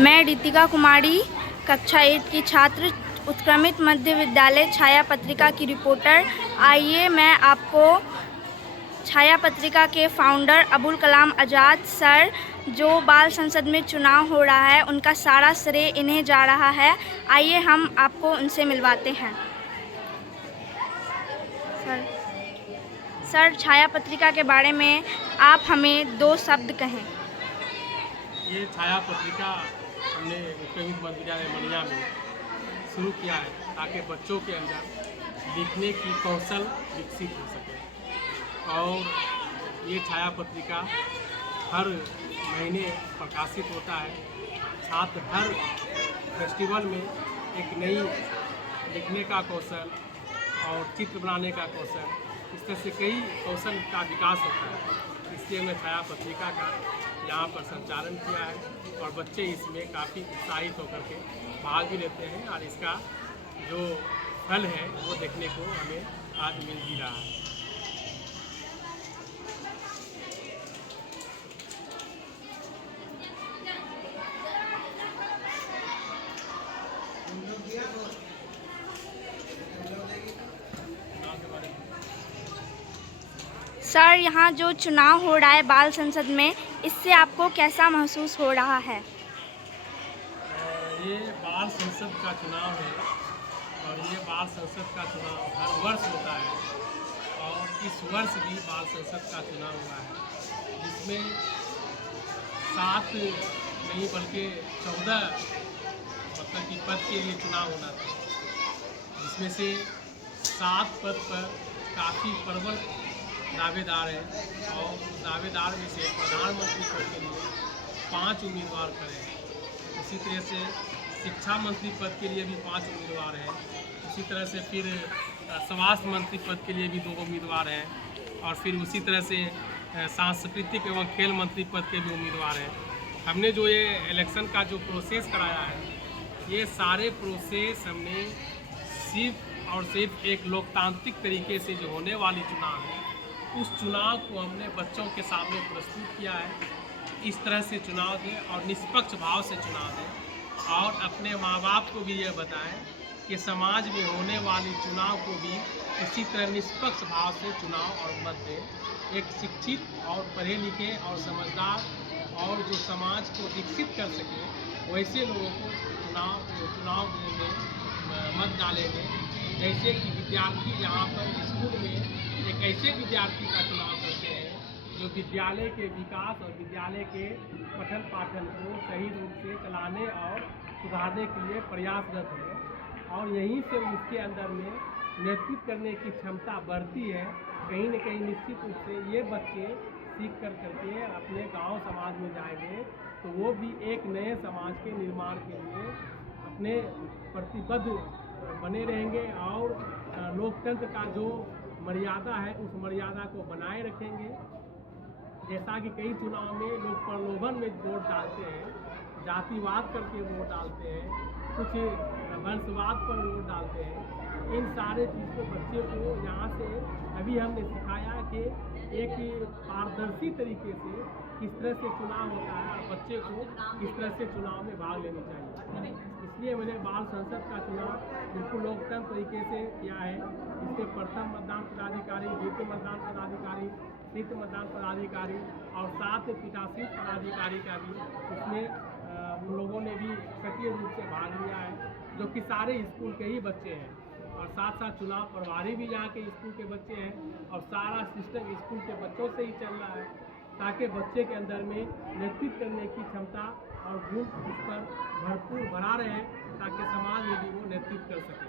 मैं रितिका कुमारी कक्षा 8 की छात्र उत्क्रमित मध्य विद्यालय छाया पत्रिका की रिपोर्टर। आइए मैं आपको छाया पत्रिका के फाउंडर अबुल कलाम आज़ाद सर, जो बाल संसद में चुनाव हो रहा है, उनका सारा श्रेय इन्हें जा रहा है। आइए हम आपको उनसे मिलवाते हैं। सर, छाया पत्रिका के बारे में आप हमें 2 शब्द कहें। ये छाया पत्रिका हमने उत्क्रमित मध्य विद्यालय मनिया में शुरू किया है ताकि बच्चों के अंदर लिखने की कौशल विकसित हो सके। और ये छाया पत्रिका हर महीने प्रकाशित होता है। छात्र हर फेस्टिवल में एक नई लिखने का कौशल और चित्र बनाने का कौशल, इस तरह से कई कौशल का विकास होता है। इसलिए हमने छाया पत्रिका का यहाँ पर संचालन किया है और बच्चे इसमें काफ़ी उत्साहित होकर के भाग भी लेते हैं और इसका जो फल है वो देखने को हमें आज मिल भी रहा है। सर, यहाँ जो चुनाव हो रहा है बाल संसद में, इससे आपको कैसा महसूस हो रहा है? ये बाल संसद का चुनाव है और ये बाल संसद का चुनाव हर वर्ष होता है और इस वर्ष भी बाल संसद का चुनाव हुआ है, जिसमें 7 नहीं बल्कि 14 मतलब कि पद के लिए चुनाव होना था, जिसमें से 7 पद पर काफ़ी प्रबल दावेदार हैं और दावेदार में से प्रधानमंत्री पद के लिए 5 उम्मीदवार खड़े हैं। इसी तरह से शिक्षा मंत्री पद के लिए भी 5 उम्मीदवार हैं। उसी तरह से फिर स्वास्थ्य मंत्री पद के लिए भी 2 उम्मीदवार हैं और फिर उसी तरह से सांस्कृतिक एवं खेल मंत्री पद के भी उम्मीदवार हैं। हमने जो ये इलेक्शन का जो प्रोसेस कराया है, ये सारे प्रोसेस हमने सिर्फ और सिर्फ एक लोकतांत्रिक तरीके से जो होने वाली चुनाव है, उस चुनाव को हमने बच्चों के सामने प्रस्तुत किया है। इस तरह से चुनाव दें और निष्पक्ष भाव से चुनाव दें और अपने माँ बाप को भी ये बताएं कि समाज में होने वाली चुनाव को भी इसी तरह निष्पक्ष भाव से चुनाव और मत दें। एक शिक्षित और पढ़े लिखे और समझदार और जो समाज को विकसित कर सके, वैसे लोगों को चुनाव में मत डालेंगे। जैसे कि विद्यार्थी यहाँ पर स्कूल में एक ऐसे विद्यार्थी का चुनाव करते हैं जो विद्यालय के विकास और विद्यालय के पठन पाठन को सही रूप से चलाने और सुधारने के लिए प्रयासरत है और यहीं से उसके अंदर में नेतृत्व करने की क्षमता बढ़ती है। कहीं न कहीं निश्चित रूप से ये बच्चे सीख कर करके अपने गांव समाज में जाएंगे तो वो भी एक नए समाज के निर्माण के लिए अपने प्रतिबद्ध बने रहेंगे और लोकतंत्र का जो मर्यादा है उस मर्यादा को बनाए रखेंगे। जैसा कि कई चुनाव में लोग प्रलोभन में वोट डालते हैं, जातिवाद करके वोट डालते हैं, कुछ वंशवाद पर वोट डालते हैं। इन सारे चीज़ को बच्चे को यहाँ से अभी हमने सिखाया कि एक पारदर्शी तरीके से किस तरह से चुनाव होता है और बच्चे को किस तरह से चुनाव में भाग लेनी चाहिए। इसलिए मैंने बाल संसद का चुनाव बिल्कुल लोकतंत्र तरीके से किया है। इसमें प्रथम मतदान पदाधिकारी, द्वितीय मतदान पदाधिकारी, तृतीय मतदान पदाधिकारी और 7 पीठासीन पदाधिकारी का भी इसमें उन लोगों ने भी सक्रिय रूप से भाग लिया है, जो कि सारे स्कूल के ही बच्चे हैं और साथ साथ चुनाव प्रभारी भी यहाँ के स्कूल के बच्चे हैं और सारा सिस्टम स्कूल के बच्चों से ही चल रहा है, ताकि बच्चे के अंदर में नेतृत्व करने की क्षमता और गुण उस पर भरपूर बना रहे, ताकि समाज में भी वो नेतृत्व कर सके।